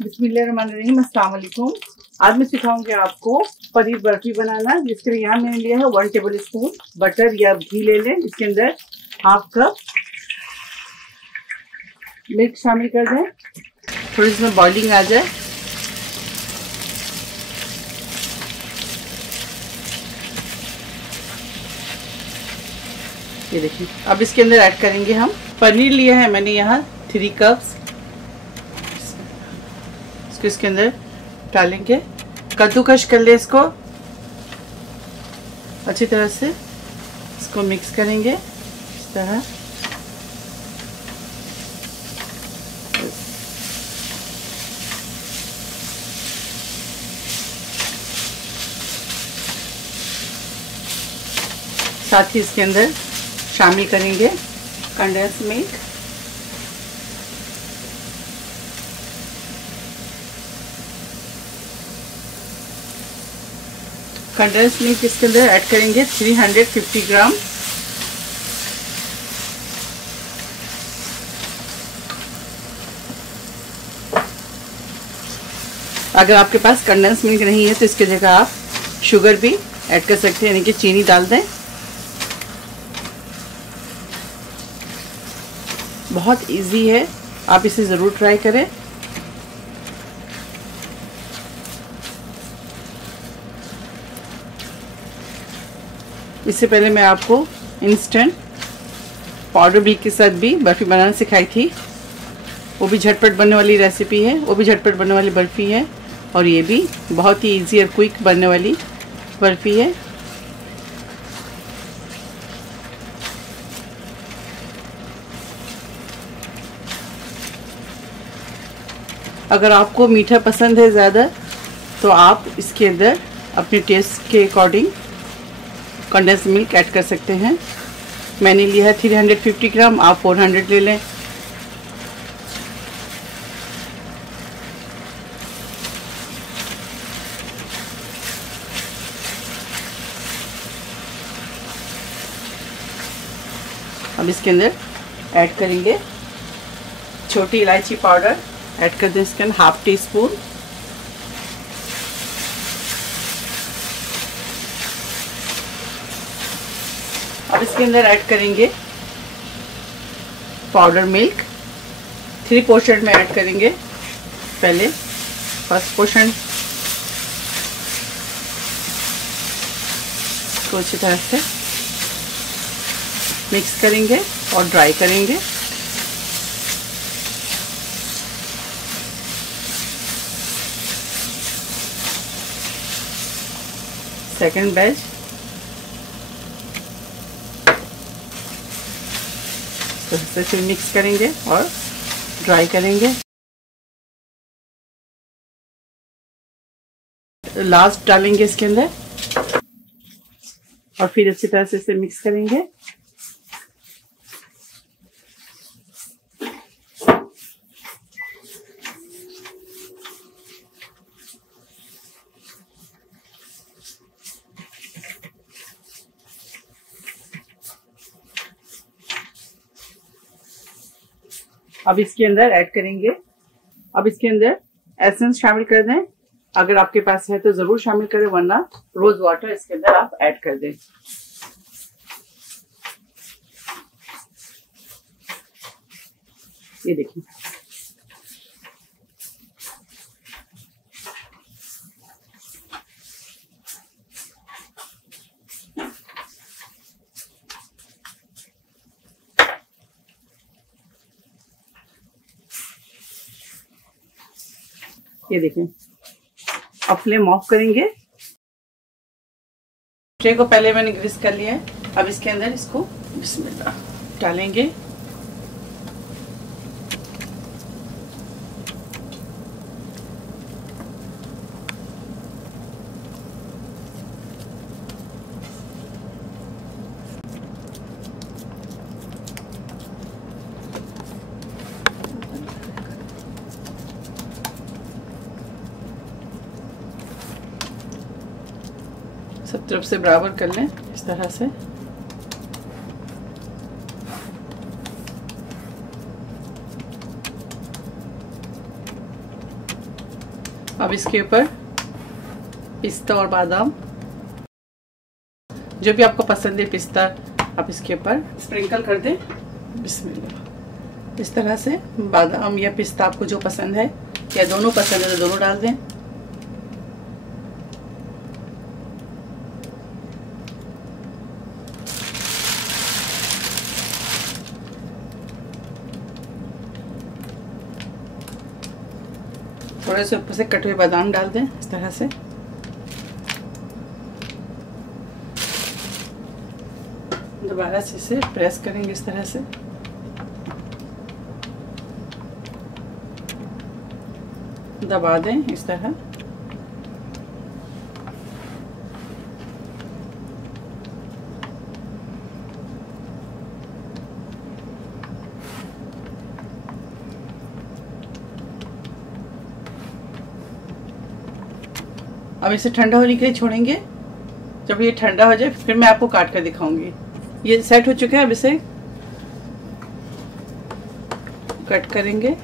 बिस्मिल्लाहिर्रहमानिर्रहीम, अस्सलाम वालेकुम। आज मैं सिखाऊंगी आपको पनीर बर्फी बनाना। जिसके लिए यहाँ मैंने लिया है 1 टेबल स्पून बटर या घी ले लें। इसके अंदर हाफ कप मिल्क शामिल कर दें। थोड़ी इसमें बॉइलिंग आ जाए। ये देखिए, अब इसके अंदर ऐड करेंगे हम पनीर लिया है मैंने यहाँ 3 कप्स। इसको इसके अंदर डालेंगे। कद्दूकश कर ले इसको अच्छी तरह से। इसको मिक्स करेंगे इस तरह। साथ ही इसके अंदर शामिल करेंगे कंडेंस मिल्क। कंडेंस मिल्क इसके अंदर ऐड करेंगे 350 ग्राम। अगर आपके पास कंडेंस मिल्क नहीं है तो इसकी जगह आप शुगर भी ऐड कर सकते हैं, यानी कि चीनी डाल दें। बहुत इजी है, आप इसे ज़रूर ट्राई करें। इससे पहले मैं आपको इंस्टेंट पाउडर मिल्क के साथ भी बर्फ़ी बनाना सिखाई थी। वो भी झटपट बनने वाली रेसिपी है, वो भी झटपट बनने वाली बर्फ़ी है, और ये भी बहुत ही इजी और क्विक बनने वाली बर्फ़ी है। अगर आपको मीठा पसंद है ज़्यादा तो आप इसके अंदर अपने टेस्ट के अकॉर्डिंग कंडेंस मिल्क ऐड कर सकते हैं। मैंने लिया है 350 ग्राम, आप 400 ले लें। अब इसके अंदर ऐड करेंगे छोटी इलायची पाउडर। ऐड कर दें इसके अंदर ½ टी स्पून। अब इसके अंदर ऐड करेंगे पाउडर मिल्क। 3 पोर्शन में ऐड करेंगे। पहले फर्स्ट पोर्शन को अच्छी तरह से मिक्स करेंगे और ड्राई करेंगे। सेकेंड बैच तो फिर मिक्स करेंगे और ड्राई करेंगे। लास्ट डालेंगे इसके अंदर और फिर अच्छी तरह से इसे मिक्स करेंगे। अब इसके अंदर ऐड करेंगे, अब इसके अंदर एसेंस शामिल कर दें। अगर आपके पास है तो जरूर शामिल करें, वरना रोज वाटर इसके अंदर आप ऐड कर दें। ये देखिए, ये देखें। अब फ्लेम ऑफ करेंगे। ट्रे को पहले मैंने ग्रीस कर लिया है। अब इसके अंदर इसको बिस्मिल्लाह डालेंगे। सब तरफ से बराबर कर लें इस तरह से। अब इसके ऊपर पिस्ता और बादाम, जो भी आपको पसंद है पिस्ता, आप इसके ऊपर स्प्रिंकल कर दें। बिस्मिल्लाह। इस तरह से बादाम या पिस्ता आपको जो पसंद है या दोनों पसंद है तो दोनों डाल दें। थोड़े से ऊपर से कटे हुए बादाम डाल दें इस तरह से। दोबारा से इसे प्रेस करेंगे इस तरह से। दबा दें इस तरह। अब इसे ठंडा होने के लिए छोड़ेंगे। जब ये ठंडा हो जाए फिर मैं आपको काट कर दिखाऊंगी। ये सेट हो चुका है, अब इसे कट करेंगे।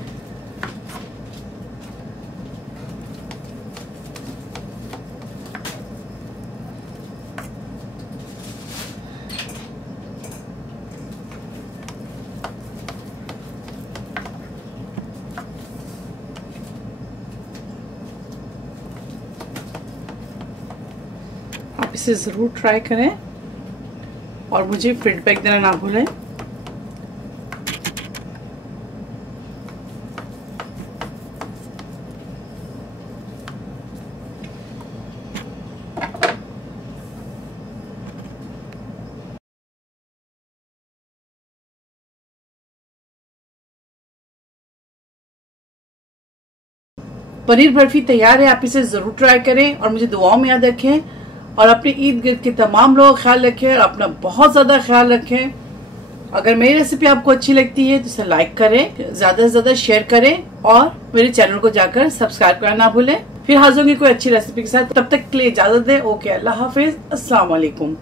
आप इसे ज़रूर ट्राई करें और मुझे फीडबैक देना ना भूलें। पनीर बर्फी तैयार है। आप इसे ज़रूर ट्राई करें और मुझे दुआओं में याद रखें। और अपने इर्द गिर्द के तमाम लोगों का ख्याल रखें और अपना बहुत ज़्यादा ख्याल रखें। अगर मेरी रेसिपी आपको अच्छी लगती है तो इसे लाइक करें, ज़्यादा से ज़्यादा शेयर करें और मेरे चैनल को जाकर सब्सक्राइब करना ना भूलें। फिर हाजिर होंगी कोई अच्छी रेसिपी के साथ। तब तक के लिए इजाज़त दें। ओके, अल्लाह हाफिज़, अस्सलाम वालेकुम।